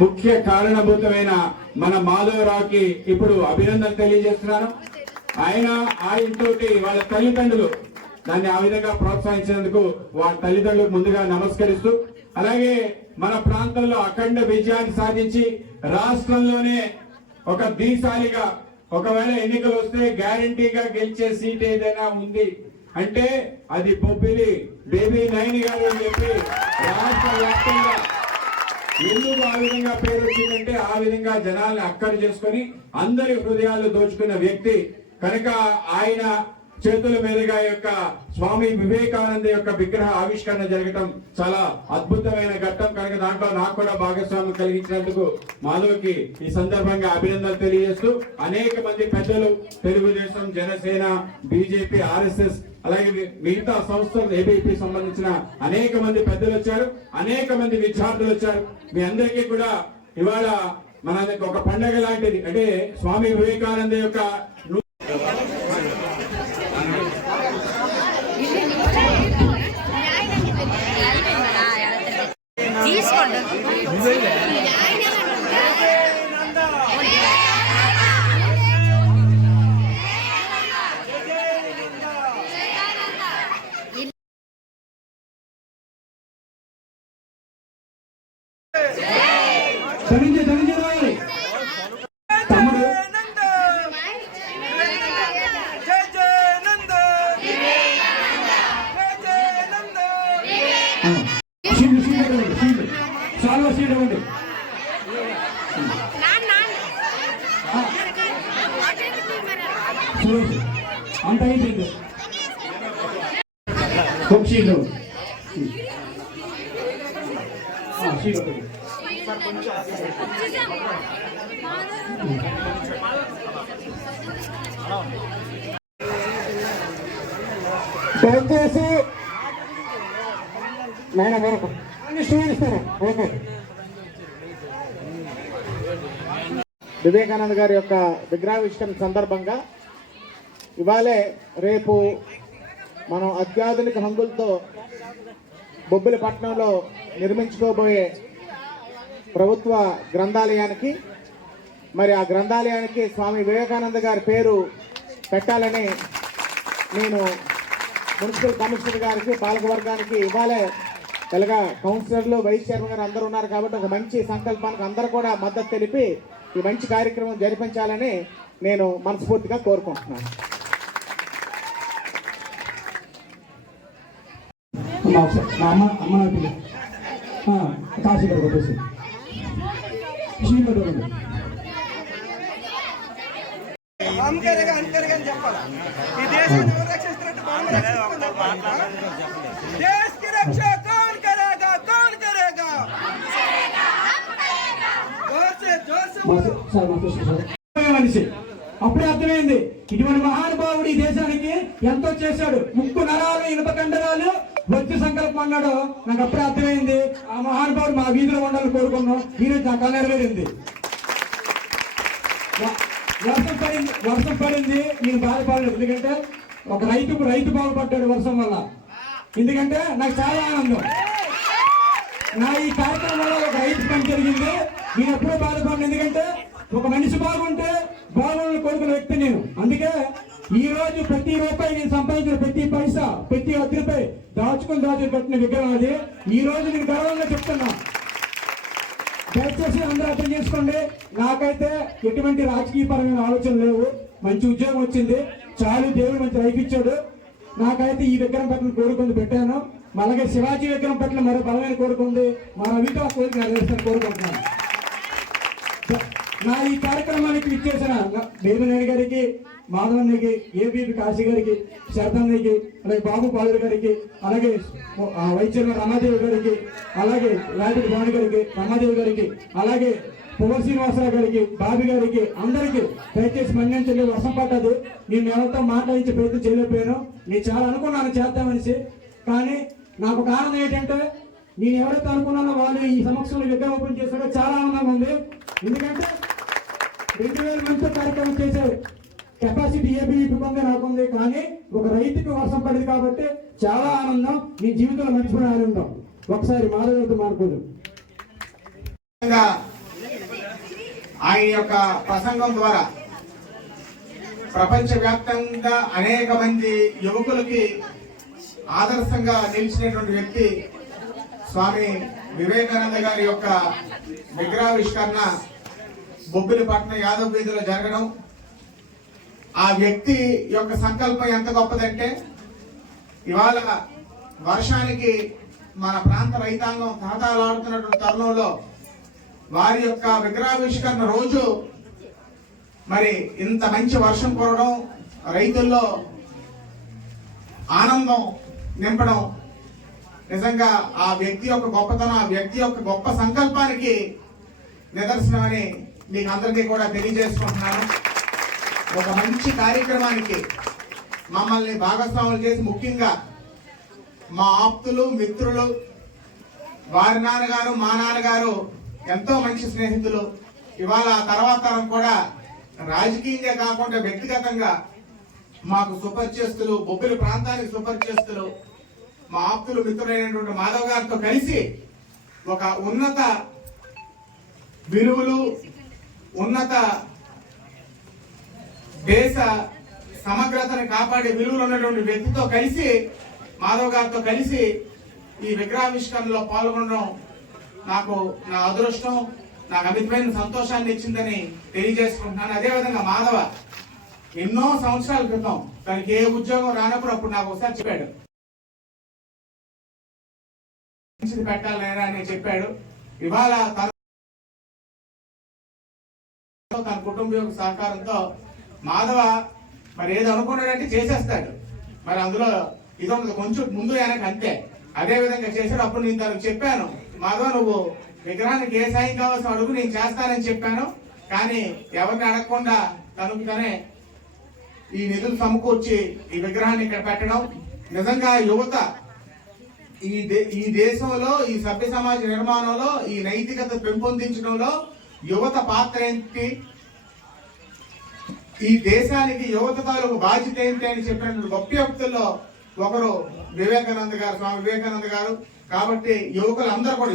ముఖ్య కారణభూతమైన మన మాధవరావుకి ఇప్పుడు అభినందన తెలియజేస్తున్నాను. ఆయనతోటి వాళ్ళ తల్లిదండ్రులు దాన్ని ఆ విధంగా ప్రోత్సహించినందుకు వాళ్ళ తల్లిదండ్రులకు ముందుగా నమస్కరిస్తూ, అలాగే మన ప్రాంతంలో అఖండ విజయాన్ని సాధించి రాష్ట్రంలోనే ఒక దీశాలిగా ఒకవేళ ఎన్నికలు వస్తే గ్యారంటీగా గెలిచే సీట్ ఏదైనా ఉంది అంటే అది బొబ్బిలి బేబీ నైని గారు అని చెప్పి రాష్ట్ర వ్యాప్తంగా ఎందుకు ఆ విధంగా పేరు వచ్చిందంటే ఆ విధంగా జనాల్ని అక్కడి చేసుకుని అందరి హృదయాలు దోచుకున్న వ్యక్తి కనుక ఆయన చేతుల మీదుగా యొక్క స్వామి వివేకానంద యొక్క విగ్రహ ఆవిష్కరణ జరగటం చాలా అద్భుతమైన ఘట్టం కనుక దాంట్లో నాకు కూడా భాగస్వామ్యం కలిగించినందుకు మాధవ్కి ఈ సందర్భంగా అభినందనలు తెలియజేస్తూ అనేక మంది పెద్దలు తెలుగుదేశం, జనసేన, బీజేపీ, ఆర్ఎస్ఎస్ అలాగే మిగతా సంస్థలు ఏబీపీ సంబంధించిన అనేక మంది పెద్దలు వచ్చారు, అనేక మంది విద్యార్థులు వచ్చారు. మీ అందరికీ కూడా ఇవాళ మన ఒక పండగ లాంటిది. అంటే స్వామి వివేకానంద యొక్క అంత అయిపోయింది. దయచేసి నేను వరకు ఇస్తాను. ఓకే. వివేకానంద గారి యొక్క విగ్రహావిష్కరణ సందర్భంగా ఇవాళే రేపు మనం అత్యాధునిక హంగులతో బొబ్బిలి పట్టణంలో నిర్మించుకోబోయే ప్రభుత్వ గ్రంథాలయానికి మరి ఆ గ్రంథాలయానికి స్వామి వివేకానంద గారి పేరు పెట్టాలని నేను మున్సిపల్ కమిషనర్ గారికి, పాలకవర్గానికి ఇవాళే తెలగా కౌన్సిలర్లు, వైస్ చైర్మన్ గారు అందరూ ఉన్నారు కాబట్టి ఒక మంచి సంకల్పానికి అందరూ కూడా మద్దతు తెలిపి ఈ మంచి కార్యక్రమం జరిపించాలని నేను మనస్ఫూర్తిగా కోరుకుంటున్నాను. అప్పుడే అర్థమైంది ఇటువంటి మహానుభావుడు ఈ దేశానికి ఎంతో చేశాడు. ముక్కు నరాలు, ఇనుప కండరాలు, వచ్చి సంకల్పం అన్నాడు. నాకు అప్పుడే అర్థమైంది ఆ మహానుభావుడు మా వీధిలో ఉండాలని కోరుకున్నాం. ఈరోజు నాకు నెరవేరింది. వర్షం పడింది నేను బాధపడలేదు. ఎందుకంటే ఒక రైతు బాగుపడ్డాడు వర్షం వల్ల. ఎందుకంటే నాకు చాలా ఆనందం. నా ఈ కార్యక్రమం వల్ల ఒక రైతు పని జరిగింది. నేను ఎప్పుడూ బాధపడను. ఎందుకంటే ఒక మనిషి బాగుంటే బాగుండాలని కోరుకున్న వ్యక్తి నేను. అందుకే ఈ రోజు ప్రతి రూపాయి నేను సంపాదించిన ప్రతి పైసా, ప్రతి 10 రూపాయి దాచుకుని పెట్టిన విగ్రహం అది. ఈ రోజు నేను గర్వంగా చెప్తున్నా. దయచేసి అందరూ అర్థం చేసుకోండి. నాకైతే ఎటువంటి రాజకీయపరమైన ఆలోచన లేవు. మంచి ఉద్యోగం వచ్చింది చాలు, దేవుడు మంచి లైఫ్ ఇచ్చాడు. నాకైతే ఈ విగ్రహం పెట్టిన కోరుకుంది పెట్టాను. అలాగే శివాజీ విగ్రహం పట్ల మరో బలమైన కోరుకుంది. మా రవితో కోరిక నెరవేర్చాలని కోరుకుంటున్నాను. నా ఈ కార్యక్రమానికి ఇచ్చేసిన బేబినాయుడు గారికి, మాధవన్నకి, ఏబీపీ కాశీ గారికి, శరదన్నకి, అలాగే బాబు పాదుడు గారికి, అలాగే వైస్ చైర్మన్ రమాదేవి గారికి, అలాగే రాజు భవన్ గారికి, రమాదేవి గారికి, అలాగే పువ్వ శ్రీనివాసరావు గారికి, బాబీ గారికి, అందరికీ దయచేసి మన్నించండి. వర్షం పడ్డది. నేను ఎవరితో మాట్లాడించే ప్రయత్నం చేయలేకపోయాను. నేను చాలా అనుకున్నాను చేద్దామనేసి. కానీ నాకు కారణం ఏంటంటే నేను ఎవరైతే అనుకున్నానో వాళ్ళు ఈ సమక్షంలో విగ్రహం ఓపెన్ చేశారో చాలా ఆనందంగా ఉంది. ఎందుకంటే 2000 మందితో కార్యక్రమం చేశారు. కెపాసిటీ ఏబీవీపీ పొందే నాకుంది, కానీ ఒక రైతుకి వర్షం పడింది కాబట్టి చాలా ఆనందం, మీ జీవితంలో మర్చిపోయిన ఆనందం. ఒకసారి మాధవతో మాట్లాడు. ఆయన యొక్క ప్రసంగం ద్వారా ప్రపంచవ్యాప్తంగా అనేక మంది యువకులకి ఆదర్శంగా నిలిచినటువంటి వ్యక్తి స్వామి వివేకానంద గారి యొక్క విగ్రహావిష్కరణ బొబ్బిలిపట్నం యాదవ్ వీధిలో జరగడం, ఆ వ్యక్తి యొక్క సంకల్పం ఎంత గొప్పదంటే ఇవాళ వర్షానికి మన ప్రాంత రైతాంగం తహతహలాడుతున్నటువంటి తరుణంలో వారి యొక్క విగ్రహావిష్కరణ రోజు మరి ఇంత మంచి వర్షం కురవడం, రైతుల్లో ఆనందం నింపడం నిజంగా ఆ వ్యక్తి యొక్క గొప్పతనం, ఆ వ్యక్తి యొక్క గొప్ప సంకల్పానికి నిదర్శనమని మీకు అందరికీ కూడా తెలియజేసుకుంటున్నాను. ఒక మంచి కార్యక్రమానికి మమ్మల్ని భాగస్వాములు చేసి, ముఖ్యంగా మా ఆప్తులు మిత్రులు, వారి నాన్నగారు మా నాన్నగారు ఎంతో మంచి స్నేహితులు. ఇవాళ తర్వాత తరం కూడా రాజకీయంగా కాకుండా వ్యక్తిగతంగా మాకు సుపరిచేస్తులు, బొబ్బిలి ప్రాంతానికి సుపరిచేస్తులు, మా ఆప్తులు మిత్రులైనటువంటి మాధవ్ గారితో కలిసి ఒక ఉన్నత విలువలు, ఉన్నత దేశ సమగ్రతను కాపాడే విలువలు ఉన్నటువంటి వ్యక్తితో కలిసి, మాధవ్ గారితో కలిసి ఈ విగ్రహావిష్కరణలో పాల్గొనడం నాకు నా అదృష్టం, నాకు అమితమైన సంతోషాన్ని ఇచ్చిందని తెలియజేసుకుంటున్నాను. అదేవిధంగా మాధవ ఎన్నో సంవత్సరాల క్రితం తనకి ఏ ఉద్యోగం రానప్పుడు అప్పుడు నాకు ఒకసారి చెప్పాడు, పెట్టాలనేరా అని చెప్పాడు. ఇవాళ తన కుటుంబం యొక్క సహకారంతో మాధవ మరి ఏది అనుకున్నాడంటే చేసేస్తాడు. మరి అందులో ఇది కొంచెం ముందు వెనక అంతే. అదే విధంగా చేశాడు. అప్పుడు నేను తనకు చెప్పాను, మాధవ నువ్వు విగ్రహానికి ఏ సాయం కావాల్సిన అడుగు నేను చేస్తానని చెప్పాను. కానీ ఎవరిని అడగకుండా తనకు తనే ఈ నిధులు సమకూర్చి ఈ విగ్రహాన్ని ఇక్కడ పెట్టడం నిజంగా యువత ఈ దేశంలో, ఈ సభ్య సమాజ నిర్మాణంలో, ఈ నైతికత పెంపొందించడంలో యువత పాత్ర ఏంటి, ఈ దేశానికి యువత తాలూకు బాధ్యత ఏంటి అని చెప్పిన గొప్ప వ్యక్తుల్లో ఒకరు వివేకానంద గారు, స్వామి వివేకానంద గారు. కాబట్టి యువకులందరూ కూడా